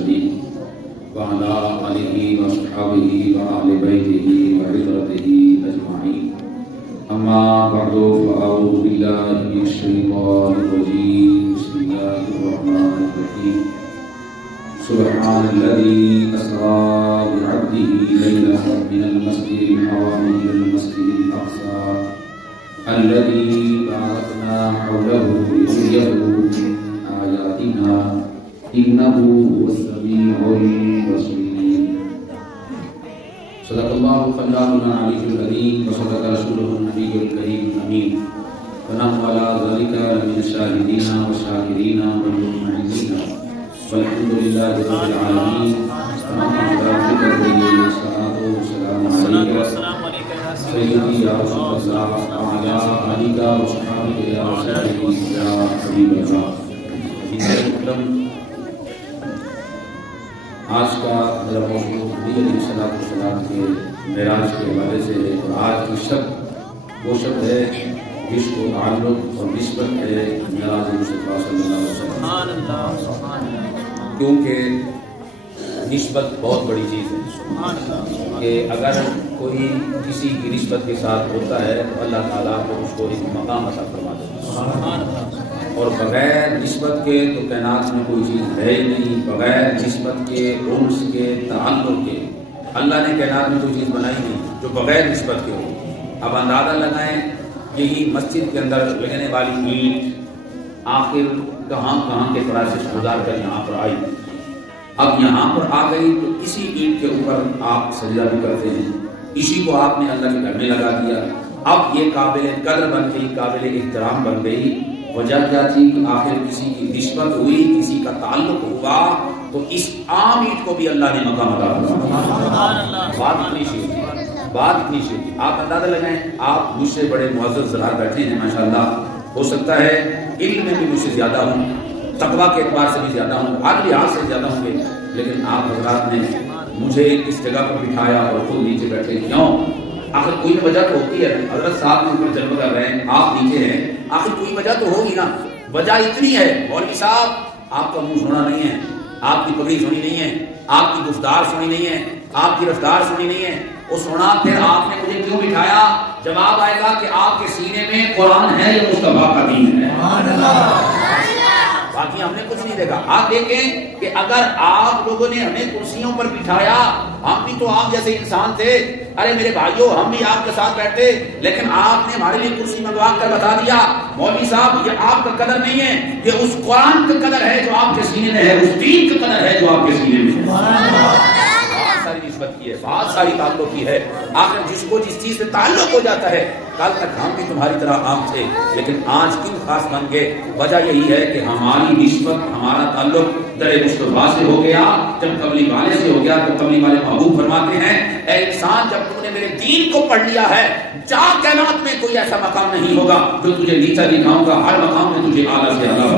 المرسلين وعلى آله وأصحابه وآل بيته وعترته أجمعين. أما بعد فأعوذ بالله من الشيطان الرجيم. بسم الله الرحمن الرحيم. سبحان الذي أسرى بعبده ليلا من المسجد الحرام إلى المسجد الأقصى الذي باركنا حوله لنريه من آياتنا إنه هو السميع البصير. صدق الله خلاقنا العلي العظيم وصدق رسوله النبي الكريم الأمين ونحن على ذلك من الشاهدين والشاكرين والمعزين والحمد لله رب العالمين. والسلام عليك سيدي يا رسول الله وعلى آلك وصحبه يا رسول يا حبيب الله. آج کا میرا موضوع نبی علیہ السلام کے معراج کے حوالے سے ہے اور آج کی شب وہ شب ہے جس کو تعلق اور نسبت ہے معراج مصطفیٰ صلی اللہ علیہ وسلم. کیونکہ نسبت بہت بڑی چیز ہے کہ اگر کوئی کسی کی نسبت کے ساتھ ہوتا ہے تو اللہ تعالیٰ کو اس کو ایک مقام عطا فرما دیتا ہے. اور بغیر نسبت کے تو کائنات میں کوئی چیز ہے ہی نہیں. بغیر نسبت کے انس کے تعلق کے اللہ نے کائنات میں کوئی چیز بنائی نہیں جو بغیر نسبت کے ہو. اب اندازہ لگائیں یہی مسجد کے اندر لگنے والی اینٹ آخر کہاں کہاں کے پروسیس گزار کر یہاں پر آئی. اب یہاں پر آ گئی تو اسی اینٹ کے اوپر آپ سجدہ بھی کرتے ہیں. اسی کو آپ نے اللہ کے گھر میں لگا دیا. اب یہ قابل قدر بن گئی, قابل احترام بن گئی. وجہ کیا تھی کہ آخر کسی کی نسبت ہوئی, کسی کا تعلق ہوا تو اس عام اینٹ کو بھی اللہ نے مقام عطا فرمایا. بات اتنی سی ہوتی, بات اتنی سی ہوتی. آپ اندازہ لگائیں آپ مجھ سے بڑے معزز ذرا بیٹھے ہیں ماشاءاللہ. ہو سکتا ہے علم میں بھی مجھ سے زیادہ ہوں, تقویٰ کے اعتبار سے بھی زیادہ ہوں, ہر لحاظ سے زیادہ ہوں گے, لیکن آپ حضرات نے مجھے اس جگہ پر بٹھایا اور خود نیچے بیٹھے. کیوں؟ آخر کوئی وجہ تو ہوتی ہے. حضرت صاحب نے اوپر جلوہ کر رہے ہیں, آپ نیچے ہیں, آخر کوئی وجہ تو ہوگی نا. وجہ اتنی ہے مولوی صاحب آپ کا منہ سونا نہیں ہے, آپ کی پگڑی سونی نہیں ہے, آپ کی گفتار سونی نہیں ہے, آپ کی رفتار سونی نہیں ہے. وہ سونا پھر آپ نے مجھے کیوں بٹھایا؟ جواب آئے گا کہ آپ کے سینے میں قرآن ہے یا مصطفیٰ کا دین ہے. باقی ہم نے کچھ نہیں دیکھا. آپ دیکھیں کہ اگر آپ لوگوں نے ہمیں کرسیوں پر بٹھایا, ہم بھی تو آپ جیسے انسان تھے. ارے میرے بھائیوں, ہم بھی آپ کے ساتھ بیٹھتے, لیکن آپ نے ہمارے لیے کرسی منگوا کر بتا دیا مولوی صاحب یہ آپ کا قدر نہیں ہے, یہ اس قرآن کا قدر ہے جو آپ کے سینے میں ہے, اس دین کا قدر ہے جو آپ کے سینے میں ہے. ساری نسبت کی ہے, بہت ساری تعلق کی ہے. آخر جس کو جس چیز سے تعلق ہو جاتا ہے, کل تک ہم بھی تمہاری طرح عام تھے لیکن آج کیوں خاص بن گئے؟ وجہ یہی ہے کہ ہماری نسبت, ہمارا تعلق در مصطفیٰ سے ہو گیا. جب کملی والے سے ہو گیا تو کملی والے محبوب فرماتے ہیں اے انسان جب تم نے میرے دین کو پڑھ لیا ہے, چار کائنات میں کوئی ایسا مقام نہیں ہوگا جو تجھے نیچا دکھاؤں گا, ہر مقام میں تجھے اعلیٰ سے اعلیٰ.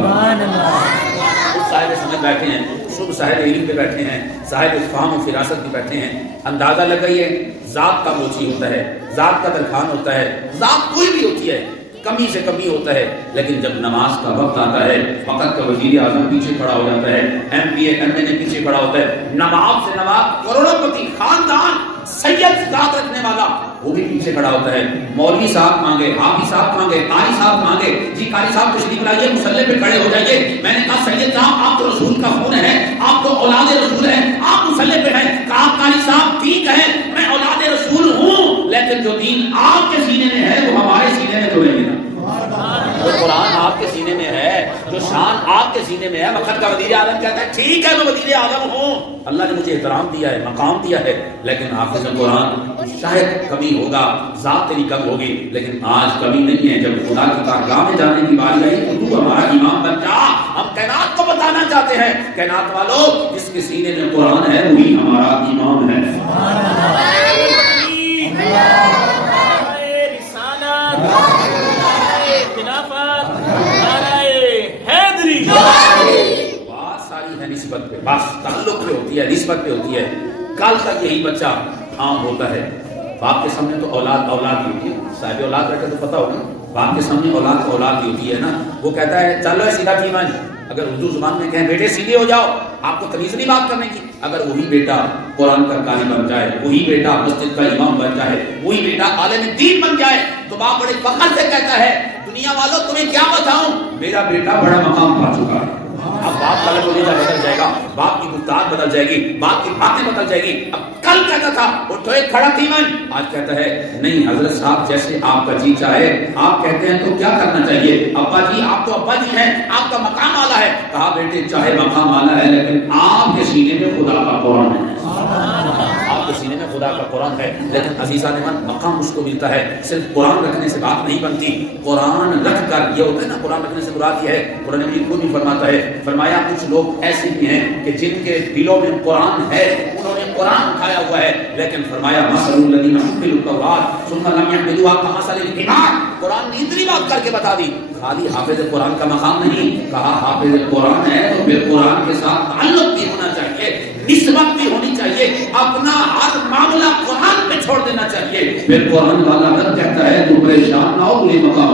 صاحب سمجھ بیٹھے ہیں, صبح صاحب علم پہ بیٹھے ہیں, صاحب فہم و فراست بھی بیٹھے ہیں. اندازہ لگائیے ذات کا موچی ہوتا ہے, ذات کا درخان ہوتا ہے, ذات کوئی بھی ہوتی ہے, کمی سے کمی ہوتا ہے, لیکن جب نماز کا وقت آتا ہے فقط کا وزیر اعظم پیچھے کھڑا ہو جاتا ہے, M P A M N A پیچھے کھڑا ہوتا ہے, نواب سے نواب کروڑوں پتی خاندان سید ذات رکھنے والا وہ بھی پیچھے کھڑا ہوتا ہے. مولوی صاحب مانگے, حافظ صاحب مانگے, قاری صاحب مانگے, جی قاری صاحب تشریف لائیے, مصلی پہ کھڑے ہو جائیے. میں نے کہا سید صاحب آپ تو رسول کا خون ہے, آپ تو اولاد رسول ہیں, آپ مصلی پہ ہیں. کہا قاری صاحب ٹھیک ہے میں اولاد رسول ہوں, لیکن جو دین آپ کے سینے میں ہے وہ ہمارے سینے میں تو نہیں ہے. جو قرآن آپ کے سینے میں ہے, جو شان آپ کے سینے میں ہے, وقت کا وزیر اعظم کہتا ہے ٹھیک ہے میں وزیر اعظم ہوں, اللہ نے مجھے احترام دیا ہے, مقام دیا ہے, لیکن حافظ قرآن شاید کمی ہوگا, ذات تیری کم ہوگی, لیکن آج کمی نہیں ہے. جب خدا کی بارگاہ میں جانے کی باری آئی تو تو ہمارا امام بن جا. ہم کائنات کو بتانا چاہتے ہیں کائنات والوں جس کے سینے میں قرآن ہے وہی ہمارا امام ہے. بات ساری ہے نسبت پہ, بس تعلق پہ ہوتی ہے, نسبت پہ ہوتی ہے. کل تک یہی بچہ عام ہوتا ہے, باپ کے سامنے تو اولاد بھی ہوتی ہے. صاحب اولاد رکھے تو پتہ ہوگا, باپ کے سامنے اولاد بھی ہوتی ہے نا. وہ کہتا ہے چلو سیدھا ٹیم ہے, اگر اردو زبان میں کہیں بیٹے سیدھے ہو جاؤ، آپ کو تمیز نہیں بات کرنے کی، اگر وہی بیٹا قرآن کا قاری بن جائے، وہی بیٹا مسجد کا امام بن جائے، وہی بیٹا عالم دین بن جائے، تو باپ بڑے فخر سے کہتا ہے دنیا والوں تمہیں کیا بتاؤں، میرا بیٹا بڑا مقام پا چکا ہے۔ اب باپ کا لہجہ بدل جائے گا، باپ کی گفتار بدل جائے گی، باپ کی باتیں بدل جائے گی۔ اب کل کہتا تھا اٹھو ایک کھڑا تیمن، آج کہتا ہے نہیں حضرت صاحب جیسے آپ کا جی چاہے، آپ کہتے ہیں تو کیا کرنا چاہیے، ابا جی آپ تو ابا جی ہیں، آپ کا مقام اعلیٰ ہے۔ کہا بیٹے چاہے مقام اعلیٰ ہے لیکن آپ کے سینے میں خدا کا قرآن ہے، آپ کے سینے میں خدا کا قرآن ہے۔ لیکن عزیزان من مقام اس کو ملتا ہے، صرف قرآن رکھنے سے بات نہیں بنتی، قرآن رکھ کر یہ ہوتا ہے نا، قرآن رکھنے سے مراد یہ ہے، قرآن مجید خود بھی فرماتا ہے، فرمایا کچھ لوگ ایسے بھی ہیں کہ جن کے دلوں میں قرآن ہے، انہوں نے قرآن اٹھایا ہوا ہے، لیکن فرمایا مثل الذین حملوا التوراۃ ثم لم يحملوها كمثل الحمار، قرآن نے اتنی بات کر کے بتا دی، خالی حافظ قرآن کا مقام نہیں، کہا حافظ قرآن ہے تو پھر قرآن کے ساتھ تعلق بھی ہونا چاہیے، نسبت بھی ہونی چاہیے، اپنا ہر معاملہ قرآن پہ چھوڑ دینا چاہیے۔ پھر قرآن والا اگر کہتا ہے تو پریشان نہ ہو، یہ مقام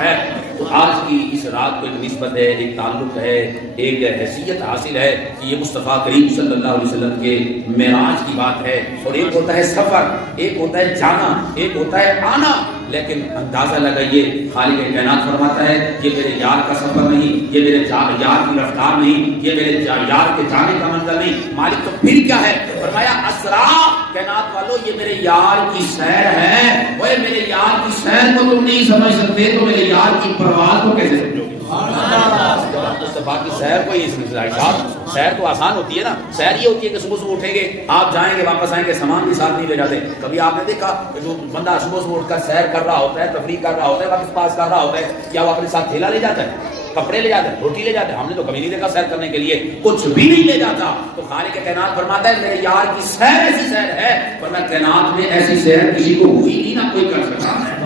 ہے۔ تو آج کی اس رات کو ایک نسبت ہے، ایک تعلق ہے، ایک حیثیت حاصل ہے کہ یہ مصطفیٰ کریم صلی اللہ علیہ وسلم کے معراج کی بات ہے، اور ایک ہوتا ہے سفر، ایک ہوتا ہے جانا، ایک ہوتا ہے آنا، لیکن اندازہ لگائیے خالق کائنات فرماتا ہے یہ میرے یار کا سفر نہیں، یہ میرے یار کی رفتار نہیں، یہ میرے یار کے جانے کا منظر نہیں، مالک تو پھر کیا ہے، فرمایا اسرا، کائنات والو یہ میرے یار کی سیر ہے، وہ میرے یار کی سیر کو تم نہیں سمجھ سکتے تو میرے یار کی پرواز کو کیسے سمجھو گے؟ مصطفیٰ کی سیر کو یہ صاحب، سیر تو آسان ہوتی ہے نا، سیر یہ ہوتی ہے کہ صبح صبح اٹھیں گے، آپ جائیں گے واپس آئیں گے، سامان بھی ساتھ نہیں لے جاتے۔ کبھی آپ نے دیکھا کہ جو بندہ صبح صبح اٹھ کر سیر کر رہا ہوتا ہے، تفریح کر رہا ہوتا ہے، وقت پاس کر رہا ہوتا ہے، کیا وہ اپنے ساتھ تھیلا لے جاتا ہے، کپڑے لے جاتے ہیں، روٹی لے جاتے ہیں؟ ہم نے تو کبھی نہیں دیکھا سیر کرنے کے لیے کچھ بھی نہیں لے جاتا۔ تو خالق کائنات فرماتا ہے میرے یار کی سیر ایسی سیر ہے، فرمایا کائنات میں ایسی سیر کسی کو ہوئی نہیں نہ کوئی کر سکتا ہے،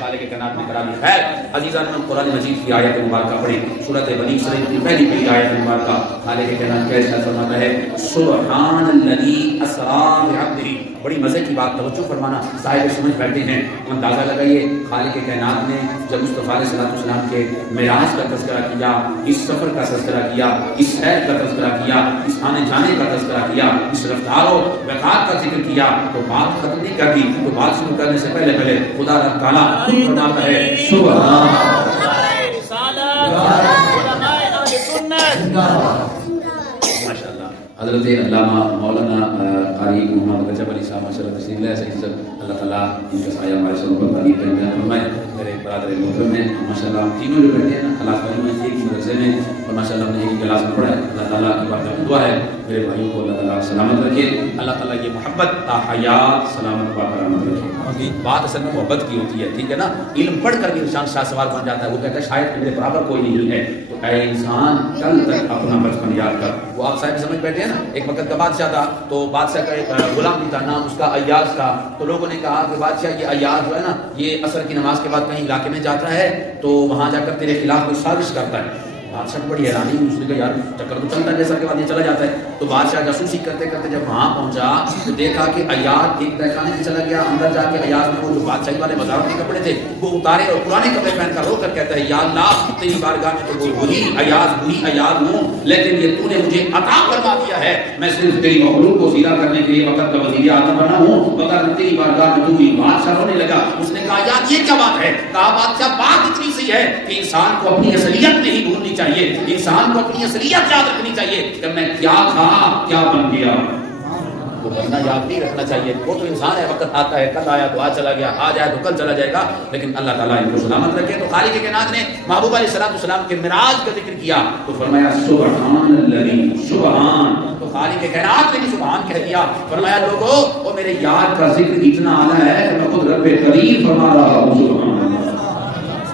خالق کائنات میں کرا دی۔ خیر عزیزان من قرآن مجید کی آیت مبارکہ پڑھی، سورۃ بنی اسرائیل کی پہلی آیت مبارکہ، خالق کائنات کا ارشاد فرماتا ہے سبحان الذی اسری بعبدہ، بڑی مزے کی بات، توجہ فرمانا، صاحب سمجھ بیٹھے ہیں، اندازہ لگائیے خالق کائنات نے جب مصطفیٰ علیہ السلام کے معراج کا تذکرہ کیا، اس سفر کا تذکرہ کیا، اس سیر کا تذکرہ کیا، اس آنے جانے کا تذکرہ کیا، اس رفتار و وقار کا ذکر کیا، تو بات ختم نہیں کر دی، تو بات شروع کرنے سے پہلے خدا رب تعالیٰ خود فرماتا ہے سبحان حضرت علامہ مولانا قاری محمد رجب علی صاحب ماشاء اللہ تشریف لائے، صحیح سب اللہ تعالیٰ ان کا سایہ ہمارے سر پر تعلیم کریں فرمائے۔ میرے برادر محترم ہیں ماشاء اللہ، تینوں جو بیٹھے ہیں کلاس میں ایک ہی مدرسے میں، اور ماشاء اللہ ہم نے ایک ہی کلاس میں پڑھا ہے، اللہ تعالیٰ کی بات دعا ہے میرے بھائیوں کو اللہ تعالیٰ سلامت رکھے، اللہ تعالیٰ یہ محبت تا حیات سلامت برقرار رکھے۔ بات اصل میں محبت کی ہوتی ہے، ٹھیک ہے نا، علم پڑھ کر بھی انسان شاہ سوار بن جاتا ہے، وہ کہتا ہے شاید میرے برابر کوئی نہیں علم ہے، تو اے انسان کل تک اپنا بچپن یاد کر۔ وہ آپ صاحب سمجھ بیٹھے ہیں نا، ایک وقت کا بادشاہ تھا، تو بادشاہ کا ایک غلام بھی تھا، نام اس کا ایاز تھا، تو لوگوں نے کہا کہ بادشاہ یہ ایاز جو ہے نا یہ عصر کی نماز کے بعد کہیں علاقے میں جاتا ہے تو وہاں جا کر تیرے خلاف کوئی سازش کرتا ہے۔ بادشاہ کو بڑی حیرانی ہوئی، اس نے کہا یار چکر تو چلتا ہے جیسا کے بعد یہ چلا جاتا ہے، تو بادشاہ جاسوسی کرتے کرتے جب وہاں پہنچا تو دیکھا کہ ایاز ایک تہخانے میں چلا گیا، اندر جا کے ایاز میں وہ جو بادشاہی والے بازاروں کے کپڑے تھے وہ اتارے اور پرانے کپڑے پہن کر رو کر کہتا ہے یا اللہ تیری بارگاہ میں تو وہی ایاز ہوں، لیکن یہ تو نے مجھے عطا فرما دیا ہے، میں صرف تیری مخلوق کو سیدھا کرنے کے لیے وقت کا وزیر اعظم بنا ہوں، مگر تیری بارگاہ میں تو ہی بادشاہ ہونے لگا۔ اس نے کہا یار یہ کیا بات ہے؟ کہا بادشاہ بات اتنی سی ہے کہ انسان کو اپنی اصلیت نہیں بھولنی چاہیے، انسان کو اپنی اصلیت یاد رکھنی چاہیے کہ میں کیا تھا کیا بن گیا، وہ بننا یاد نہیں رکھنا چاہیے۔ وہ تو انسان ہے، وقت آتا ہے، کل آیا تو آج چلا گیا، آج آیا تو کل چلا جائے گا، لیکن اللہ تعالیٰ ان کو سلامت رکھے۔ تو خالق کائنات نے محبوب علیہ السلام کے معراج کا ذکر کیا تو فرمایا سبحان الذی، سبحان، تو خالق کائنات نے بھی سبحان کہہ دیا، فرمایا لوگو وہ میرے یار کا ذکر اتنا اعلیٰ ہے کہ میں خود رب کریم فرما رہا ہوں سبحان اللہ،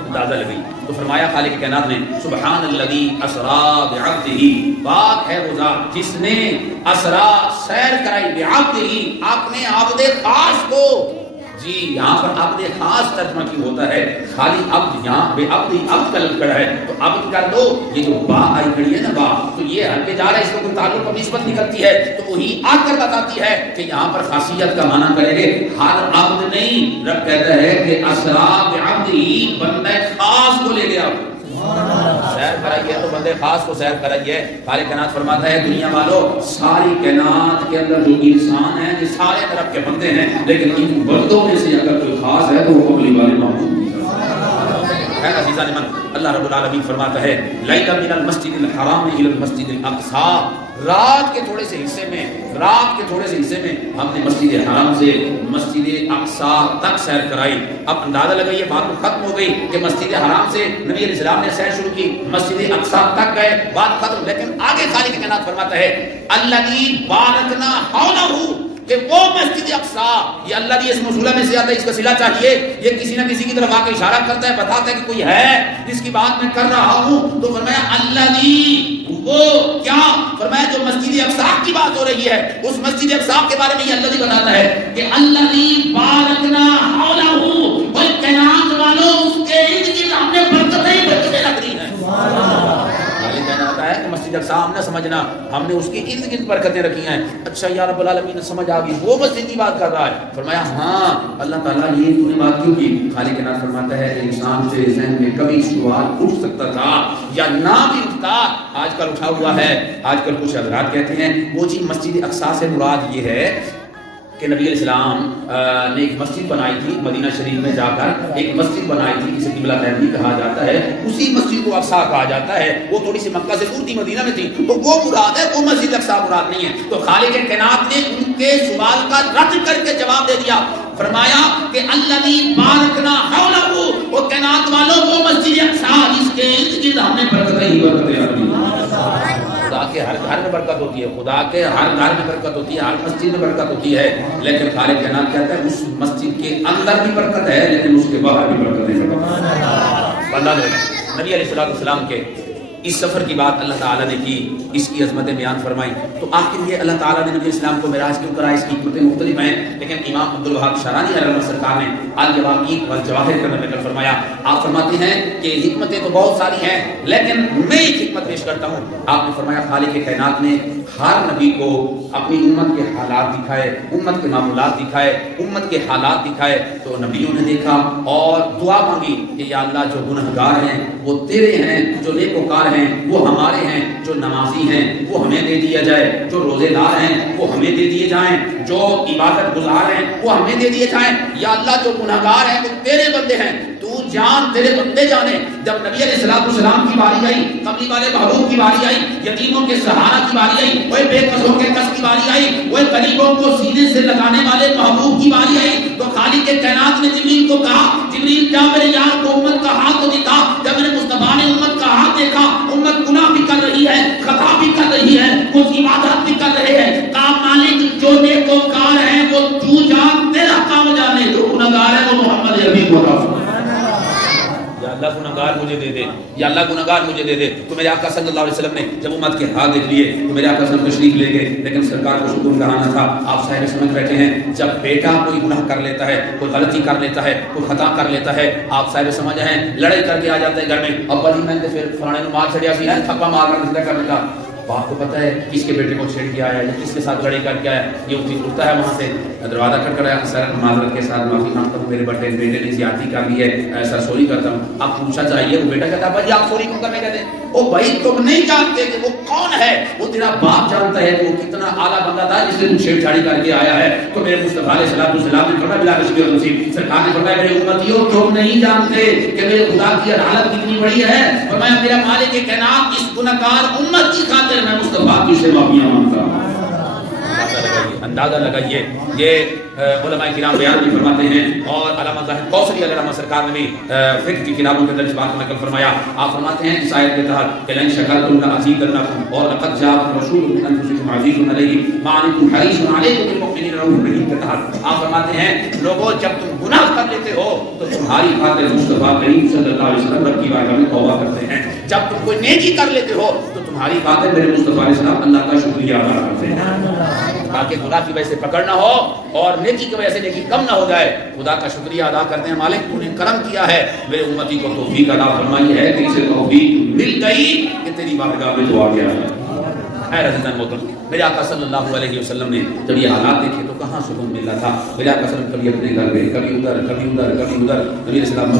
اندازہ لگی۔ تو فرمایا خالق کائنات نے سبحان الذی اسرا بعبدہ، پاک ہے وہ ذات جس نے اسرا سیر کرائی بعبدہ اپنے عبد خاص کو۔ جی یہاں پر عبد خاص ترجمہ کی ہوتا ہے، خالی عبد، یہاں بے عبد عبد کا لفظ ہے تو عبد کر دو، یہ جو با آئی کھڑی ہے نا با، تو یہ ہر پہ جا رہا ہے، اس کو کوئی تعلق اور نسبت نکلتی ہے تو وہی آ کر بتاتی ہے کہ یہاں پر خاصیت کا معنی کریں گے، ہر عبد نہیں، رب کہتا ہے کہ اسرا بعبدہ، بندہ خاص کو لے گیا، سیر کرائیے تو بندے خاص کو سیر کرائیے. خالق کائنات فرماتا ہے دنیا والوں ساری کائنات کے اندر جو انسان ہیں یہ سارے طرف کے بندے ہیں, لیکن ان بندوں میں سے اگر کوئی خاص ہے تو وہ قبلی والے محبوب ہے. عزیزان من, اللہ رب العالمین فرماتا ہے لیلا من المسجد الحرام الى المسجد الاقصی, رات کے تھوڑے سے حصے میں ہم نے مسجد حرام سے مسجد اقصی تک سیر کرائی. اب اندازہ لگائیے بات تو ختم ہو گئی کہ مسجد حرام سے نبی علیہ السلام نے سیر شروع کی, مسجد اقصی تک گئے, بات ختم. لیکن آگے خالق کائنات فرماتا ہے الذی بارکنا حولہ, کہ وہ مسجد اقصی, یہ اللہ کی اس موصولہ میں سے آتا ہے, اس کا صلہ چاہیے, یہ کسی نہ کسی کی طرف آ کے اشارہ کرتا ہے, بتاتا ہے کہ کوئی ہے جس کی بات میں کر رہا ہوں. تو فرمایا الذی, وہ کیا, فرمایا جو مسجد اقصی کی بات ہو رہی ہے اس مسجد اقصی کے بارے میں یہ الذی بتاتا ہے کہ الذی بارکنا حولہ, وہ کائنات والوں اس کے ارد گرد ہم نے برکتیں رکھ دی ہیں. سبحان اللہ. کہنا ہوتا ہے کہ مسجد اقصی ہم نے سمجھنا, ہم نے اس کے ارد گرد برکتیں رکھی ہیں. اچھا یا رب العالمین نے سمجھ آ گئی, وہ مسجد کی بات کر رہا ہے. فرمایا ہاں اللہ تعالیٰ یہ تو نے بات کیوں کی. خالق کائنات فرماتا ہے انسان سے ذہن میں کبھی سوال اٹھ سکتا تھا یا نہ بھی اٹھتا, آج کل اٹھا ہوا ہے. آج کل کچھ حضرات کہتے ہیں وہ جی مسجد اقصی سے مراد یہ ہے کہ نبی علیہ السلام نے ایک مسجد بنائی تھی مدینہ شریف میں جا کر, ایک مسجد بنائی تھی جسے قبلہ تین بھی کہا جاتا ہے, اسی مسجد کو اقصی کہا جاتا ہے. وہ تھوڑی سی مکہ سے دور تھی, مدینہ میں تھی, تو وہ مراد ہے, وہ مسجد اقصی مراد نہیں ہے. تو خالق کائنات نے ان کے سوال کا رد کر کے جواب دے دیا. فرمایا کہ الذی بارکنا حولہ, وہ کائنات والوں وہ مسجد اقصی جس کے ارد گرد ہم نے برکتیں ہی برکتیں رکھی. خدا کے ہر گھر میں برکت ہوتی ہے, خدا کے ہر گھر میں برکت ہوتی ہے, ہر مسجد میں برکت ہوتی ہے, لیکن خالق کائنات کہتا ہے اس مسجد کے اندر بھی برکت ہے لیکن اس کے باہر بھی برکت ہے. نبی علیہ السلام کے اس سفر کی بات اللہ تعالیٰ نے کی, اس کی عظمتیں بیان فرمائی. تو آخر یہ اللہ تعالیٰ نے نبی علیہ السلام کو معراج کیوں کرا, اس کی حکمتیں مختلف ہیں. لیکن امام عبدالوہاب شرانی علیہ سرکار نے الجواہر والجواہر کا نقل فرمایا. آپ فرماتے ہیں کہ حکمتیں تو بہت ساری ہیں لیکن میں ایک حکمت پیش کرتا ہوں. آپ نے فرمایا خالق کائنات نے ہر نبی کو اپنی امت کے حالات دکھائے, امت کے معمولات دکھائے, امت کے حالات دکھائے. تو نبیوں نے دیکھا اور دعا مانگی کہ یا اللہ جو گنہگار ہیں وہ تیرے ہیں, جو نیکوکار ہیں وہ ہمارے ہیں, جو نمازی ہیں وہ ہمیں دے دیا جائے, جو روزے دار ہیں وہ ہمیں دے دیے جائیں, جو عبادت گزار ہیں وہ ہمیں دے دیے جائیں. یا اللہ جو گنہگار ہیں وہ تیرے بندے ہیں, تو جان تیرے بندے جانے. جب نبی علیہ السلام کی باری آئی, قبلی والے محروم کی باری آئی, یتیموں کے سہارا کی باری آئی, وہ بے قصوں کے کس کی باری آئی, وہ غریبوں کو سینے سے لگانے والے محبوب کی باری آئی, تو خالق کائنات نے جبریل کو کہا جبریل کیا میرے یار کو امت کا ہاتھ تو دکھا. جب میرے مصطفیٰ نے امت کا ہاتھ دیکھا, امت گناہ بھی کر رہی ہے, خطا بھی کر رہی ہے, کچھ عبادت بھی کر رہے ہیں. کہا مالک جو نیکوکار ہیں وہ تو جان, تیرا کام جانے, جو گنہگار ہے وہ محمد حبیب کو رفع. یا اللہ گنہگار مجھے دے دے, یا اللہ گنہگار مجھے دے دے. تو میرے آقا صلی اللہ علیہ وسلم نے جب امت کے حال دیکھ لیے تو میرے آقا صلی اللہ علیہ وسلم تشریف لے گئے, لیکن سرکار کو شکر کہانا تھا. آپ صاحب سمجھ بیٹھے ہیں جب بیٹا کوئی گناہ کر لیتا ہے, کوئی غلطی کر لیتا ہے, کوئی خطا کر لیتا ہے, آپ صاحب سمجھ ہیں لڑائی کر کے آ جاتا ہے گھر میں, ابا جی میں نے پھر فلانے کو مار چھڑیا سی ہے, تھپا مار کر سیدھا کر دیتا. باپ کو پتہ ہے کس کے بیٹے کو چھیڑ کے آیا یا کس کے ساتھ لڑائی کر کے آیا, یہ اٹھتا ہے وہاں سے دروازہ کھٹکھٹایا, سر معذرت کے ساتھ معافی مانگتا ہوں, میرے بیٹے نے زیادتی کر لی ہے, ایسا سوری کرتا ہوں. آپ پوچھا چاہیے, وہ بیٹا کہتا ہے بھائی آپ سوری کیوں کرنے کہتے ہیں. او بھائی تم نہیں جانتے کہ وہ کون ہے, وہ تیرا باپ جانتا ہے کہ وہ کتنا اعلیٰ بندہ تھا جس نے تم چھیڑ چھاڑی کر کے آیا ہے. تو میرے مصطفیٰ علیہ السلام نے فرمایا بلا رشک اور نصیب, سرکار نے فرمایا میرے امتیوں تم نہیں جانتے کہ میرے خدا کی عدالت کتنی بڑی ہے. فرمایا میرا مالک کائنات اس گنہگار امت کی خاطر میں مصطفیٰ کی سے معافیاں مانگتا ہوں. اندازہ لگائیے, یہ علماء کرام بیان بھی فرماتے ہیں, اور علامہ ظاہر کوثری علیہ رحمہ سرکار نے بھی فقہ کی کتابوں کے اندر اس بات کو نقل فرمایا. آپ فرماتے ہیں اس آیت کے تحت کہ لئن شکرتم لازیدنکم, اور لقد جاءکم رسول من انفسکم عزیز علیہ ما عنتم حریص علیکم بالمؤمنین رؤوف رحیم کے تحت آپ فرماتے ہیں لوگوں جب تم گناہ کر لیتے ہو تو تمہاری خاطر مصطفیٰ کریم صلی اللہ علیہ وسلم رب کی بارگاہ میں توبہ کرتے ہیں. جب تم کوئی نیکی کر لیتے ہو تو تمہاری خاطر میرے مصطفیٰ علیہ السلام اللہ کا شکریہ ادا کرتے ہیں, تاکہ گناہ کی وجہ سے پکڑ نہ ہو اور نیکی کی وجہ سے نیکی کم نہ ہو جائے. خدا کا شکریہ ادا کرتے ہیں, مالک تو نے کرم کیا ہے, میرے امتی کو توفیق عطا فرمائی ہے کہ اسے توفیق مل گئی کہ تیری بارگاہ میں دعا کیا ہے. اے رضی محترم، میرے آقا صلی اللہ علیہ وسلم نے جب یہ حالات دیکھے تو کہاں سکون مل رہا تھا. میرے آقا صلی اللہ علیہ وسلم کبھی اپنے گھر گئے، کبھی ادھر کبھی ادھر کبھی ادھر. نبی علیہ السلام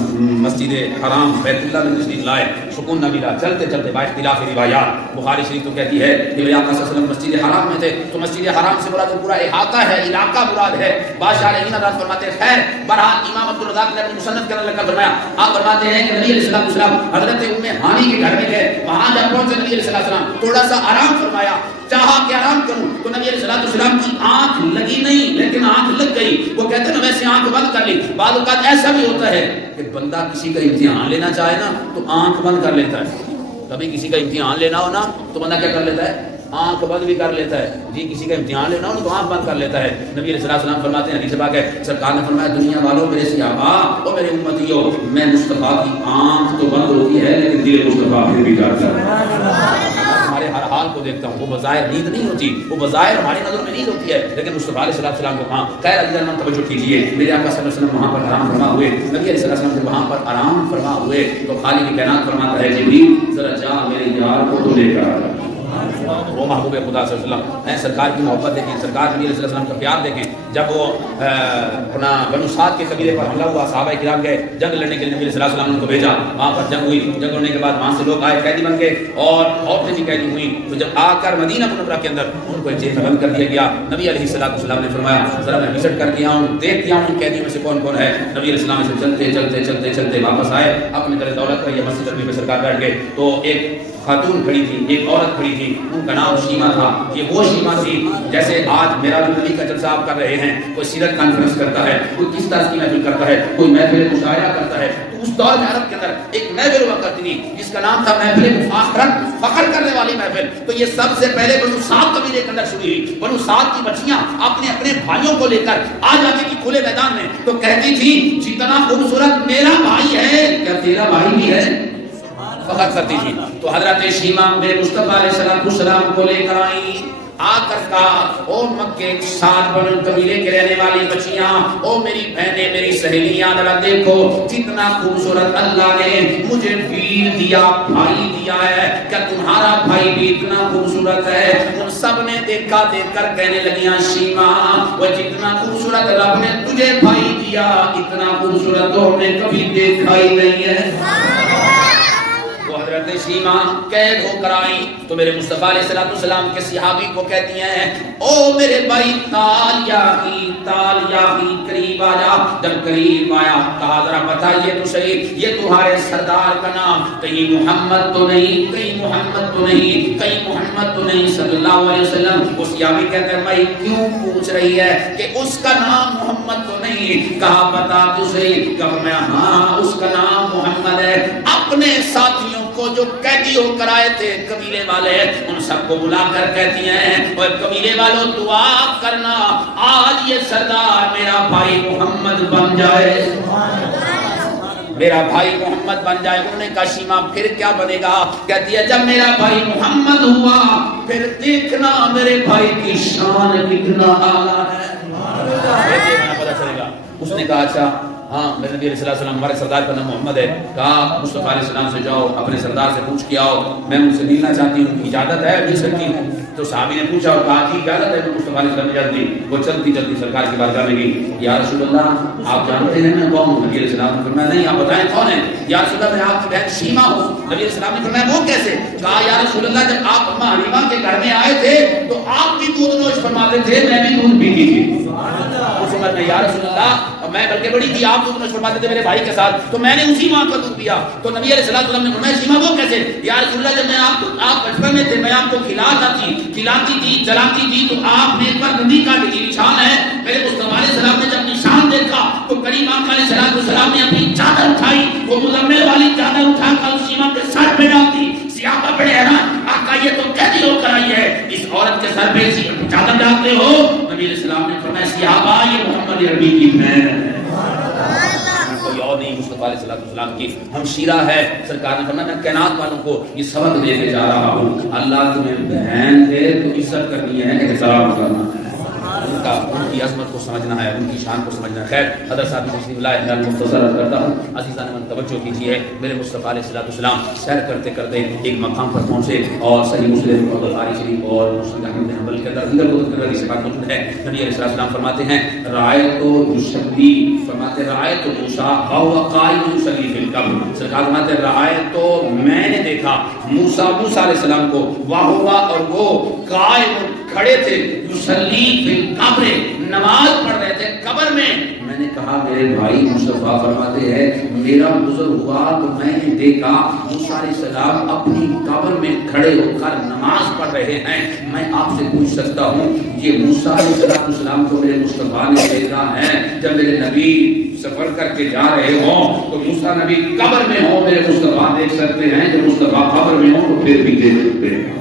مسجد حرام بیت اللہ میں تشریف لائے، سکون نہ ملا. چلتے چلتے با اختلاف روایات بخاری شریف تو کہتی ہے کہ میرے آقا صلی اللہ علیہ وسلم مسجد حرام میں تھے تو مسجد حرام سے مراد پورا احاطہ ہے، علاقہ مراد ہے. بادشاہ علیہ حضرت فرماتے ہیں خیر بہرحال امام عبد الرزاق نے اپنی مصنف کے اندر لکھا فرمایا، آپ فرماتے ہیں کہ نبی علیہ السلام حضرت ام ہانی کے گھر میں گئے. وہاں جب پہنچے نبی علیہ السلام تھوڑا سا آرام فرمایا، چاہا کہ آرام کروں تو نبی علیہ السلام کی آنکھ لگی نہیں لیکن آنکھ لگ گئی. وہ کہتے ہیں ویسے آنکھ بند کر لی. بعض اوقات ایسا بھی ہوتا ہے کہ بندہ کسی کا امتحان لینا چاہے نا تو آنکھ بند کر لیتا ہے. کبھی کسی کا امتحان لینا ہو نا تو بندہ کیا کر لیتا ہے؟ آنکھ بند بھی کر لیتا ہے. جی کسی کا امتحان لینا ہو تو آنکھ بند کر لیتا ہے. نبی علیہ السلام فرماتے ہیں حدیث پاک ہے سرکار نے فرمایا دنیا والوں میرے صحابہ اور میرے امتیوں میں مصطفیٰ کی آنکھ تو بند ہوتی ہے لیکن دل مصطفیٰ پھر بھی جاگتا ہے. ہمارے ہر حال کو دیکھتا ہوں، وہ بظاہر نیند نہیں ہوتی، وہ بظاہر ہماری نظر میں نیند ہوتی ہے لیکن مصطفیٰ علیہ السلام کو ہاں خیر اگر ہم توجہ کیجیے. میرے آقا صلی اللہ علیہ وسلم وہاں پر آرام فرما ہوئے. نبی علیہ السلام جب وہاں پر آرام فرما ہوئے تو خالق کائنات فرماتا ہے جبریل ذرا جا میرے یار کو تو لے کر آ. وہ محبوب خدا صلی اللہ علیہ وسلم سرکار کی محبت دیکھیں، سرکار نبی علیہ السلام کا پیار دیکھیں. جب وہ اپنا بنو سعد کے قبیلے پر حملہ ہوا، صحابہ کرام گئے جنگ لڑنے کے لیے، نبی علیہ السلام نے ان کو بھیجا. وہاں پر جنگ ہوئی، جنگ ہونے کے بعد وہاں سے لوگ آئے قیدی بن گئے اور عورتیں بھی قیدی ہوئی. تو جب آ کر مدینہ منورہ کے اندر ان کو ایک جیل میں بند کر دیا گیا. نبی علیہ السلام نے فرمایا ذرا میں وزٹ کر کے آؤں، دیکھ کے آؤں ان قیدیوں میں سے کون کون ہے. نبی علیہ السلام سے چلتے چلتے چلتے چلتے واپس آئے، اپنے در دولت پر یہ مسجد نبوی میں سرکار بیٹھ گئے. تو ایک خاتون کھڑی تھی، ایک عورت کھڑی تھی، ان کا نام شیما تھا. یہ وہ شیما تھی جیسے آج میرا نبی کا جلسہ آپ کر رہے ہیں، کوئی سیرت کانفرنس کرتا ہے، کوئی کس طرح کی محفل کرتا ہے، کوئی محفل مشاعرہ کرتا ہے. تو اس دور میں عرب کے اندر ایک محفل ہوا کرتی تھی جس کا نام تھا محفل مفاخرت، فخر کرنے والی محفل. تو یہ سب سے پہلے بنو سعد قبیلے کے اندر شروع ہوئی. بنو سعد کی بچیاں اپنے بھائیوں کو لے کر آ جاتی تھی کھلے میدان میں تو کہتی تھی جتنا خوبصورت میرا بھائی ہے کیا تیرا بھائی بھی ہے، فخر کرتی تھی. تو حضرت شیما میرے مصطفیٰ علیہ السلام کو لے کر آئی. آ کر کہا او مکے ساتھ بنو قبیلے کے رہنے والی بچیاں، او میری بہنیں، میری سہیلیاں، ذرا دیکھو جتنا خوبصورت اللہ نے مجھے ویر دیا، بھائی دیا ہے، کیا تمہارا بھائی بھی اتنا خوبصورت ہے؟ ان سب نے دیکھا، دیکھ کر کہنے لگیاں شیما وہ جتنا خوبصورت رب نے تجھے بھائی دیا اتنا خوبصورت تو ہم نے کبھی دیکھا ہی نہیں ہے. حضرت شیما قید ہو کر آئی تو میرے مصطفیٰ علیہ السلام کے صحابی کو کہتی ہیں او میرے بھائی تالیا کی قریب آیا. جب قریب آیا کہا ذرا بتائیے تو صحیح یہ تمہارے سردار کا نام کہیں محمد تو نہیں، کہیں محمد تو نہیں، کہیں محمد تو نہیں صلی اللہ علیہ وسلم. وہ صحابی کہتے ہیں بھائی کیوں پوچھ رہی ہے کہ اس کا نام محمد تو نہیں؟ کہا بتا تو صحیح. کہا میں ہاں اس کا نام محمد ہے. اپنے ساتھیوں کو جو قیدی ہو کر آئے تھے قبیلے والے ان سب کو بلا کر کہتی ہیں اور قبیلے والوں دعا کرنا آج یہ سردار میرا بھائی محمد بن جائے، میرا بھائی محمد بن جائے. انہوں نے کہا شیما پھر کیا بنے گا؟ کہتی ہے جب میرا بھائی محمد ہوا پھر دیکھنا میرے بھائی کی شان کتنا اعلیٰ ہے، دیکھنا پتہ چلے گا. اس نے کہا اچھا ہاں میرے نبی علیہ السلام ہمارے سردار کا نام محمد ہے. کہا مصطفیٰ علیہ السلام سے جاؤ اپنے سردار سے پوچھ کے آؤ، میں ان سے ملنا چاہتی ہوں، اجازت ہے مل سکتی ہوں؟ تو صحابی نے پوچھا اور کہا جی اجازت ہے. مصطفیٰ علیہ السلام نے اجازت دی. وہ چلتی چلتی سرکار کی بارگاہ میں گئی. یا رسول اللہ آپ جانتے ہیں میں کون ہوں؟ نبی علیہ السلام نے فرمایا نہیں، آپ بتائیں کون ہے؟ یا رسول اللہ میں آپ کی بہن شیما ہوں. نبی علیہ السلام نے فرمایا وہ کیسے؟ کہا یا رسول اللہ جب آپ اماں حلیمہ کے گھر میں آئے تھے تو آپ بھی دودھ نوش فرماتے تھے، میں بھی دودھ پیتی تھی. اس عمر میں یا رسول اللہ میں بلکہ بڑی تھی، آپ دودھ نوش فرماتے تھے میرے بھائی کے ساتھ تو میں نے اسی ماں کا دودھ پیا. تو نبی علیہ السلام نے فرمایا شیما وہ کیسے؟ یا رسول اللہ جب میں آپ بچپن میں تھے میں آپ کو کھلاتی تھی چلاتی تھی تو آپ نے ایک بار نبی کا نشان ہے. میرے مصطفیٰ علیہ السلام نے جب نشان دیکھا تو کریم آقا علیہ السلام نے اپنی چادر اٹھائی، وہ مزمل والی چادر اٹھا کر اس شیما کے سر پہ ڈال دی. صحابہ بڑے حیران، آقا یہ تو قیدی ہو کر آئی ہے، اس عورت کے سر پہ چادر ڈالتے ہو؟ نبی علیہ السلام نے فرمایا صحابہ یہ محمد عربی کی بہن ہے، کوئی اور نہیں، مصطفیٰ علیہ السلام کی ہمشیرہ ہے. سرکار نے فرمایا میں کائنات والوں کو یہ سبق دے کے جا رہا ہوں، اللہ تمہیں بہن دے تو عزت کرنی ہے، احترام کرنا ہے. ان کی عظمت کو سمجھنا ہے، ان کی شان کو سمجھنا ہے۔ خیر حضرت صاحب تشریف لائے، میں مختصر عرض کرتا ہوں، عزیزان من توجہ کیجیے، میرے مصطفیٰ علیہ السلام سیر کرتے کرتے ایک مقام پر پہنچے اور صحیح مسلم اور بخاری شریف اور مسلم احمد بن حنبل کے اندر حدیث پاک موجود ہے، نبی علیہ السلام فرماتے ہیں رأیت یصلی، فرماتے رأیت موسیٰ وہو قائم یصلی فی القبر، سرکار فرماتے رأیت میں نے دیکھا موسیٰ علیہ السلام کو، وہو اور وہ قائم کھڑے تھے، یصلی فی القبر نماز پڑھ رہے تھے قبر میں۔ میں نے کہا میرے بھائی مصطفیٰ فرماتے ہیں میرا گزر ہوا تو میں نے دیکھا موسیٰ علیہ السلام اپنی قبر میں کھڑے ہو کر نماز پڑھ رہے ہیں۔ میں آپ سے پوچھ سکتا ہوں یہ موسیٰ علیہ السلام کو میرے مصطفیٰ نے دیکھا ہے جب میرے نبی سفر کر کے جا رہے ہوں تو موسیٰ نبی قبر میں ہوں، میرے مصطفیٰ دیکھ سکتے ہیں، جب مصطفیٰ قبر میں ہوں تو پھر بھی دیکھ سکتے ہیں،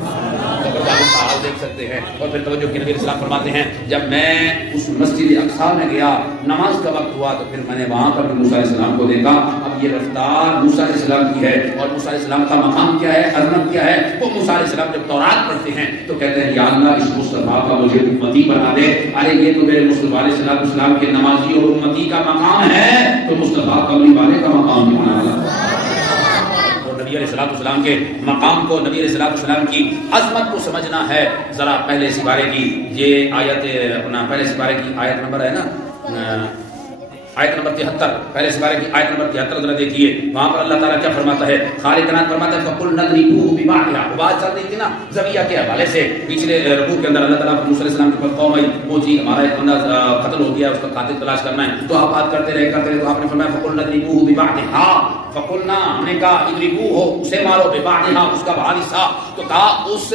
دیکھ سکتے ہیں۔ اور پھر توجہ کی نبی اسلام فرماتے ہیں جب میں اس مسجد اقصیٰ میں گیا نماز کا وقت ہوا تو پھر میں نے وہاں پر موسیٰ علیہ السلام کو دیکھا۔ اب یہ رفتار موسیٰ علیہ السلام کی ہے اور موسیٰ علیہ السلام کا مقام کیا ہے، عظمت کیا ہے۔ وہ موسیٰ علیہ السلام جب تورات پڑھتے ہیں تو کہتے ہیں یا اللہ اس مصطفیٰ کا مجھے امتی بنا دے، ارے یہ تو میرے مصطفیٰ علیہ السلام کے نمازی اور امتی کا مقام ہے، تو مصطفیٰ کملی والے کا مقام بھی بنا دے۔ نبی علیہ السلام کے مقام کو، نبی علیہ السلام کی عظمت کو سمجھنا ہے۔ ذرا پہلے سپارے کی یہ آیت، اپنا پہلے سپارے کی آیت نمبر ہے نا، آیت نمبر 73، پہلے سپارے کی آیت نمبر 73 ذرا دیکھیے، وہاں پر اللہ تعالیٰ کیا فرماتا ہے، خالق کائنات فرماتا ہے فَقُلْ نَضْرِبُوهُ بِبَعْضِهَا، بات چل رہی تھی نا زویہ کے حوالے سے، پچھلے رکوع کے اندر اللہ تعالیٰ موسیٰ علیہ السلام کے پر قوم آئی، وہ جی ہمارا ایک بندہ قتل ہو گیا، اس کا قاتل تلاش کرنا ہے، تو آپ بات کرتے رہے تو آپ نے فرمایا فَقُلْ نَضْرِبُوهُ بِبَعْضِهَا، فقلنا ہم نے کہا اضربوه اسے مارو ببعضها اس کا بعض حصہ، تو کہا اس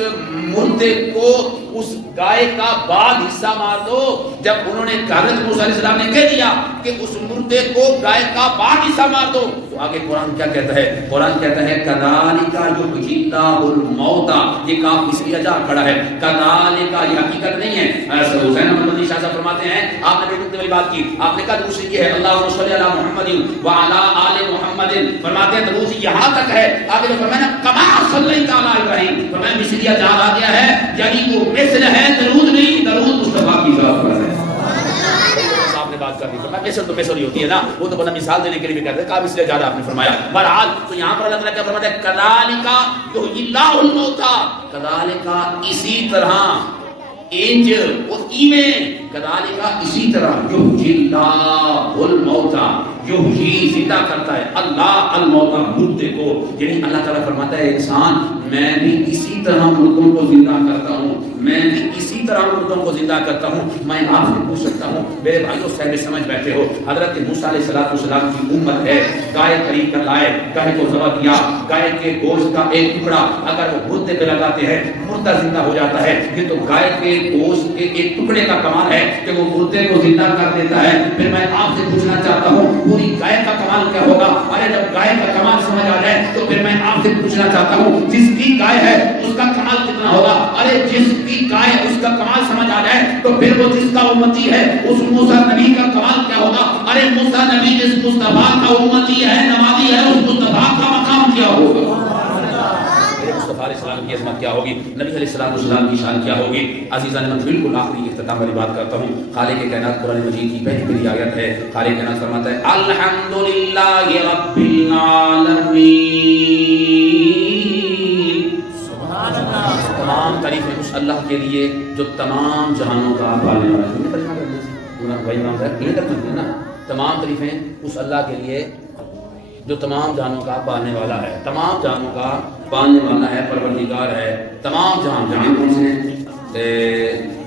مردے کو اس گائے کا بعض حصہ مار دو۔ جب انہوں نے حضرت موسیٰ علیہ السلام نے کہہ دیا کہ اس مردے کو گائے کا بعض حصہ مار دو، تو آگے قرآن کیا کہتا ہے، قرآن کہتا ہے کذالک یحیی اللہ الموتى، یہ کاف اس لیے جا کھڑا ہے، کذالک یہ حقیقت نہیں ہے۔ حسین احمد مدنی شاہ صاحب فرماتے ہیں آپ نے بالکل والی بات کی، آپ نے کہا دوسری یہ ہے اللہم صلی علی محمد وعلی آل محمد، فرماتے ہیں درود یہاں تک ہے، آگے جو فرمایا کما صلی تعالی ابراہیم، فرمایا مثلیہ جان آ گیا ہے، یعنی وہ مثل ہے درود نہیں، درود مصطفیٰ کی ذات پر ہے۔ آپ نے بات کر دی، فرمایا مثل تو مثل ہی ہوتی ہے نا، وہ تو بنا مثال دینے کے لیے بھی کہتے ہیں، کہا مثلیہ جان آپ نے فرمایا۔ بہرحال تو یہاں پر اللہ تعالیٰ کیا فرماتا ہے کذالک یحیی اللہ الموتى، کذالک اسی طرح انج اور ایمیں، کذالک اسی طرح یحیی اللہ الموتى، یحیی زندہ کرتا ہے اللہ الموتى مردے کو، یعنی اللہ تعالیٰ فرماتا ہے انسان میں بھی اسی طرح مردوں کو زندہ کرتا ہوں، میں بھی اسی طرح مردوں کو زندہ کرتا ہوں۔ میں آپ سے پوچھ سکتا ہوں میرے بھائیوں صاحب سمجھ بیٹھے ہو، حضرت موسیٰ علیہ السلام کی امت ہے، گائے خرید کر لائے، گائے کو ذبح کیا، گائے کے گوشت کا ایک ٹکڑا اگر وہ مردے پہ لگاتے ہیں مردہ زندہ ہو جاتا ہے، یہ تو گائے کے گوشت کے ایک ٹکڑے کا کمال ہے کہ وہ مردے کو زندہ کر دیتا ہے۔ پھر میں آپ سے پوچھنا چاہتا ہوں پوری گائے کا کمال کیا ہوگا؟ ارے جب گائے کا کمال سمجھ آ جائے تو پھر میں آپ سے پوچھنا چاہتا ہوں جس کی گائے ہے اس کا کمال کتنا ہوگا؟ ارے جس کی گائے اس کا کمال سمجھ آ جائے تو پھر وہ جس کا امتی ہے اس موسیٰ نبی کا کمال کیا ہوگا؟ ارے موسیٰ نبی جس مصطفیٰ کا امتی ہے، نمازی ہے، اس مصطفیٰ کا مقام کیا ہوگا؟ مصطفیٰ علیہ السلام کی عظمت کیا ہوگی؟ نبی علیہ السلام کی شان کیا ہوگی؟ عزیزان من بالکل آخری اختتام والی بات کرتا ہوں، خالق کائنات قرآن مجید کی پہلی آیت ہے، خالق کائنات فرماتا ہے الحمدللہ رب العالمین، تمام تعریفیں اس اللہ کے لیے جو تمام جہانوں کا پالنے والا ہے۔ تمام تعریفیں اس اللہ کے لیے جو تمام جہانوں کا پالنے والا ہے، تمام جہانوں کا پالنے والا ہے، پروردگار ہے۔ تمام جہان کون سے؟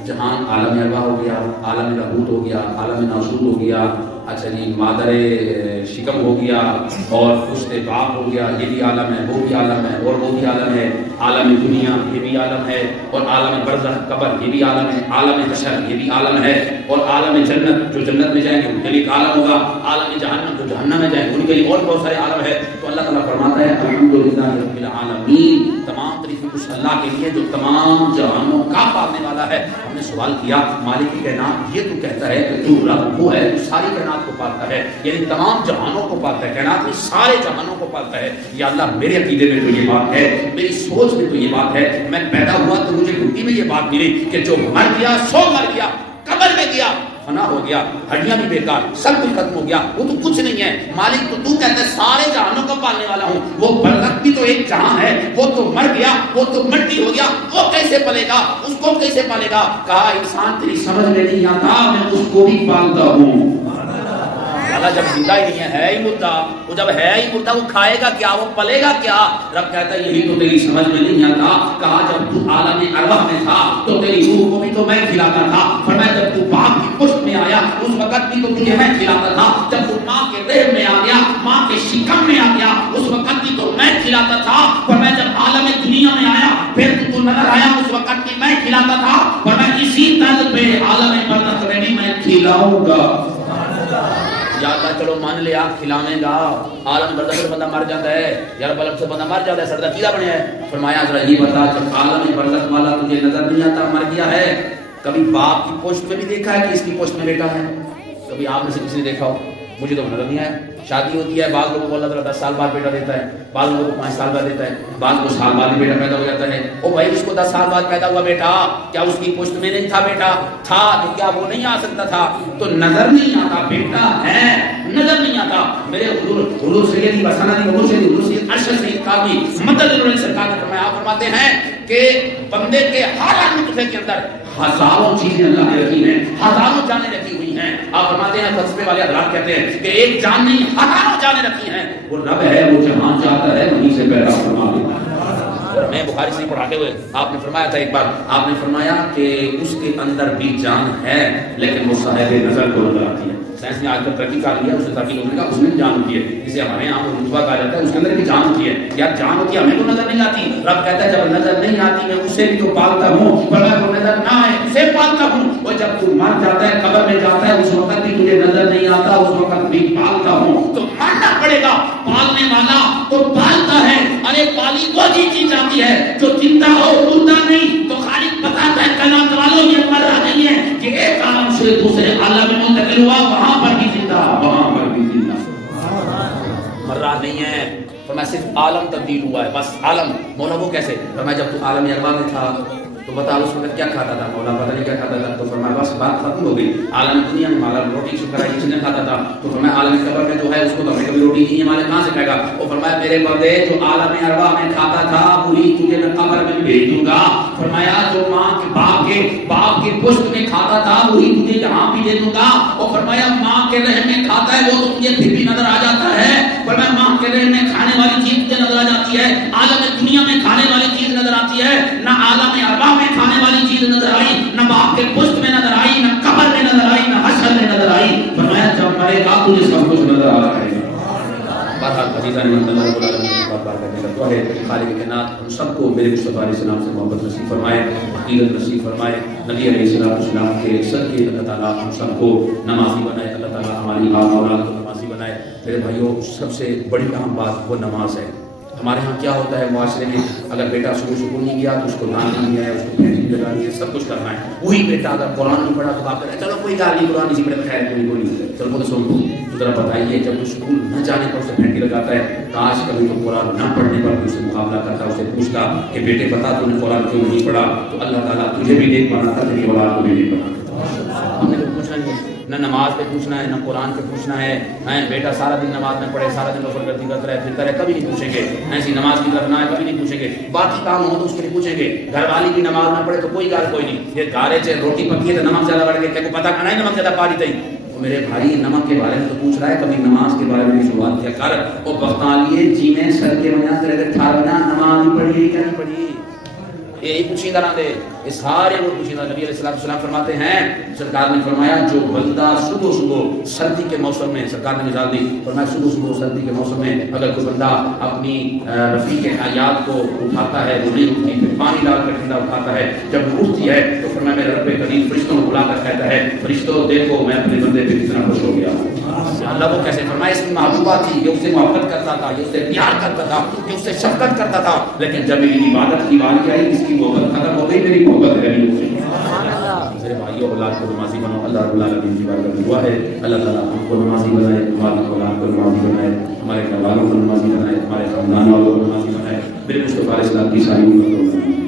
جہان عالم ارواح ہو گیا، عالم لاہوت ہو گیا، عالم ناسوت ہو گیا، اچھا جی مادر شکم ہو گیا، اور پشت باپ ہو گیا، یہ بھی عالم ہے، وہ بھی عالم ہے، اور وہ بھی عالم ہے، عالم دنیا یہ بھی عالم ہے، اور عالم برزخ قبر یہ بھی عالم ہے، عالم حشر یہ بھی عالم ہے، اور عالم جنت جو جنت میں جائیں گے ان کے لیے ایک عالم ہوگا، عالم جہنم جو جہنم میں جائیں گے ان کے لیے اور بہت سارے عالم ہے۔ تو اللہ تعالیٰ فرماتا ہے الحمدللہ رب العالمین، تمام تعریفیں اس اللہ کے لیے جو تمام جہانوں کا پالنے والا ہے۔ ہم نے سوال کیا مالک کائنات یہ تو کہتا ہے کہ جو رب وہ ہے ساری کائنات کو پالتا ہے، یعنی تمام جہانوں کو پالتا ہے، کائنات میں سارے جہانوں کو پالتا ہے۔ یا اللہ میرے عقیدے میں تو یہ بات ہے، میری سوچ میں تو یہ بات ہے، میں پیدا ہوا تو مجھے گھٹی میں یہ بات ملی کہ جو مر گیا سو مر گیا، قبر فنا ہو گیا, ہڈیاں بھی بیکار, سب کچھ ختم ہو گیا, وہ تو کچھ نہیں ہے. مالک تو کہتا ہے سارے جہانوں کا پالنے والا ہوں. وہ برزخ بھی تو ایک جہاں ہے, وہ تو مر گیا, وہ تو مٹی ہو گیا, وہ کیسے پلے گا, اس کو کیسے پالے گا؟ کہا انسان تیری سمجھ میں نہیں آتا, میں اس کو بھی پالتا ہوں. اللہ جب زندہ ہی نہیں ہے ہی مردہ, وہ جب ہے ہی مردہ وہ کھائے گا کیا, وہ پلے گا کیا؟ رب کہتا ہے یہی تو تیری سمجھ میں نہیں آتا. کہا جب تو عالم ارواح میں تھا تو تیری روح کو بھی تو میں کھلاتا تھا. فرمایا جب تو باپ کی پشت میں آیا اس وقت بھی تو تجھے میں کھلاتا تھا. جب تو ماں کے رحم میں آ گیا, ماں کے شکم میں آ گیا, اس وقت بھی تو میں کھلاتا تھا. فرمایا جب عالم دنیا میں آیا پھر تو نظر آیا, اس وقت بھی میں کھلاتا تھا. فرمایا اسی طرز پہ عالم برزخ میں بھی میں کھلاؤں گا. یا اللہ چلو مان لیا کھلاویں گا. عالم برزخ سے بندہ مر جاتا ہے, یا رب العالمین سے بندہ مر جاتا ہے, سردہ کیدا بنیا ہے. فرمایا ذرا یہ بتا جب عالم برزخ والا تجھے نظر نہیں آتا, مر گیا ہے, کبھی باپ کی پشت میں بھی دیکھا ہے کہ اس کی پشت میں بیٹا ہے؟ کبھی آپ میں سے کسی نے دیکھا ہو؟ مجھے تو نظر نہیں آیا. شادی ہوتی ہے, بعض لوگوں کو اللہ تعالیٰ 10 سال بعد بیٹا دیتا ہے, بعض لوگوں کو 5 سال بعد دیتا ہے, بعض کو سال بعد بھی بیٹا پیدا ہو جاتا ہے. او بھائی اس کو 10 سال بعد پیدا ہوا بیٹا, کیا اس کی پشت میں نہیں تھا بیٹا؟ تھا. تو کیا وہ نہیں آ سکتا تھا؟ تو نظر نہیں آتا, بیٹا ہے نظر نہیں آتا. میرے حضور سیدی بسانہ حضور سید ارشد سید کاظمی مدد انہوں سرکار نے فرمایا, آپ فرماتے ہیں کہ بندے کے ہر نطفے کے اندر ہزاروں چیزیں اللہ نے رکھی ہیں, ہزاروں جانیں رکھی ہوئی ہیں. آپ فرماتے ہیں فلسفے والے حضرات کہتے ہیں کہ ایک جان نہیں ہزاروں جانیں رکھی ہیں. وہ رب ہے, وہ جہاں چاہتا ہے وہیں سے پیدا فرما دیتا ہے. میں بخاری سے پڑھاتے ہوئے آپ نے فرمایا تھا ایک بار, آپ نے فرمایا کہ اس کے اندر بھی جان ہے لیکن وہ صاحب نظر کو نظر آتی ہے. سائنس نے آج کل ترقی کر لیا, اس سے ترقی ہونے کا اس میں جان ہوتی ہے, جسے ہمارے یہاں کو رتبہ کہا جاتا ہے, اس کے اندر بھی جان ہوتی ہے. یا جان ہوتی ہے ہمیں تو نظر نہیں آتی. رب کہتا ہے جب نظر نہیں آتی میں اسے بھی تو پالتا ہوں, پر اگر وہ نظر نہ آئے اسے پالتا ہوں. اور جب تو مر جاتا ہے قبر میں جاتا ہے اس وقت بھی تجھے نظر نہیں آتا, اس وقت بھی پالتا ہوں. تو ماننا پڑے گا پالنے والا تو پالتا ہے. ارے پالی وہ چیز آتی ہے جو زندہ ہو مردہ نہیں. تو خالق بتاتا ہے کائنات والوں یہ مر رہا نہیں ہے کہ ایک عالم سے دوسرے عالم میں منتقل ہوا, وہاں پر بھی زندہ, وہاں پر بھی زندہ, مر رہا نہیں ہے. فرمایا صرف عالم تبدیل ہوا ہے, بس عالم. مولا وہ کیسے؟ فرمایا جب تو عالم ارواح میں تھا تو بتا اس وقت کیا کھاتا تھا؟ مولا پتہ نہیں کیا کھاتا تھا. تو فرمایا بس بات ختم ہو گئی. عالم دنیا میں مالا روٹی شکر ہے چیزیں کھاتا تھا. تو فرمایا عالم قبر میں جو ہے اس کو تو ہمیں کبھی روٹی نہیں ہے, مالے کہاں سے کھائے گا؟ وہ فرمایا میرے بندے جو عالم ارواح میں کھاتا تھا وہی تجھے میں قبر میں بھیج دوں گا. فرمایا جو ماں کے باپ کے پشت میں کھاتا تھا وہی تجھے یہاں بھی دے دوں گا. اور فرمایا ماں کے رحم میں کھاتا ہے وہ تو تجھے پھر بھی نظر آ جاتا ہے. فرمایا ماں کے رحم میں کھانے والی چیز تجھے نظر آ جاتی ہے, عالم دنیا میں کھانے والی چیز نظر آتی ہے, نہ عالم ارواح میں کھانے والی چیز نظر آئی, نہ باپ کے پشت میں نظر آئی, نہ قبر میں نظر آئی, نہ حشر میں نظر آئی. فرمایا جب مرے گا تجھے سب کچھ نظر آ رہا ہے. بہرحال عزیزان اللہ رب العالمین کی بات کرنے کا دعا ہے. خالق کائنات ہم سب کو میرے مصطفیٰ علیہ السلام سے محبت نصیب فرمائے, عقیدت نصیب فرمائے. نبی علیہ السلام کے صدقے اللہ تعالیٰ ہم سب کو نمازی بنائے. اللہ تعالیٰ ہماری آل اولاد کو نمازی بنائے. میرے بھائیوں سب سے بڑی اہم بات وہ نماز ہے. ہمارے ہاں کیا ہوتا ہے معاشرے میں, اگر بیٹا سکول نہیں گیا تو اس کو دان نہیں ہے, اس کو پینٹنگ لگانی ہے, سب کچھ کرنا ہے. وہی بیٹا اگر قرآن نہیں پڑھا تو آپ کہتے ہیں چلو کوئی گال نہیں, قرآن اسی پڑھے خیر کوئی نہیں, چلو تو سن تو ذرا بتائیے جب وہ اسکول نہ جانے پر اسے پینٹنگ لگاتا ہے, کاش کبھی تو قرآن نہ پڑھنے پر بھی اسے مقابلہ کرتا, اسے پوچھتا کہ بیٹے بتا تو نے قرآن کیوں نہیں پڑھا, تو اللہ تعالیٰ تجھے بھی نیک بناتا, تیری اولاد کو بھی نیک بناتا. ہم نے تو پوچھنا نہیں, نہ نماز پہ پوچھنا ہے, نہ قرآن پہ پوچھنا ہے. بیٹا سارا دن نماز میں پڑھے, سارا دن نفل گردی کرتا رہے, پھرتا رہے, کبھی نہیں پوچھیں گے. ایسی نماز کی طرف نہ ہے, کبھی نہیں پوچھیں گے. باقی کام ہو تو اس کے لیے پوچھیں گے. گھر والی بھی نماز نہ پڑھے تو کوئی گال کوئی نہیں, یہ گارے سے روٹی پکی ہے تو نمک زیادہ بڑھ گئے, کیا کو پتا کرنا ہے نمک زیادہ پاری تھی. میرے بھائی نمک کے بارے میں تو پوچھ رہا ہے, کبھی نماز کے بارے میں شروعات کیا کر. وہ بختالیے جی میں سر کے وجہ سے ٹھارنا نماز نہیں پڑھی کیا نہیں پڑھی, یہی پوچھیدہ نہ دے. یہ سارے وہ پوچھیدہ. نبی علیہ السلام فرماتے ہیں, سرکار نے فرمایا جو بندہ صبح سردی کے موسم میں, سرکار نے مثال دی, فرمایا صبح سردی کے موسم میں اگر کوئی بندہ اپنی رفیق حیات کو اٹھاتا ہے, وہ نہیں اٹھتی, پھر پانی ڈال کر ٹھنڈا اٹھاتا ہے, جب وہ اٹھتی ہے تو فرمایا میرے رب کریم فرشتوں کو بلا کر کہتا ہے, فرشتوں دیکھو میں اپنے بندے پہ کتنا خوش ہو گیا. اللہ وہ کیسے؟ فرمایا اس کی محبوبہ تھی, یہ اس سے محبت کرتا تھا, یہ اس سے پیار کرتا تھا, یہ اس سے شفقت کرتا تھا, لیکن جب میری عبادت کی باری آئی اس کی محبت ختم ہو گئی, میری محبت ہے نہیں. میرے بھائیوں اولاد کو نمازی بنو. اللہ رب العالمین کی بارگاہ میں دعا ہے اللہ تعالیٰ ہم کو نمازی بنائے, ہماری اولاد کو نمازی بنائے, ہمارے گھر والوں کو نمازی بنائے, ہمارے خاندان والوں کو نمازی بنائے. میرے مصطفیٰ علیہ السلام کی ساری امت کو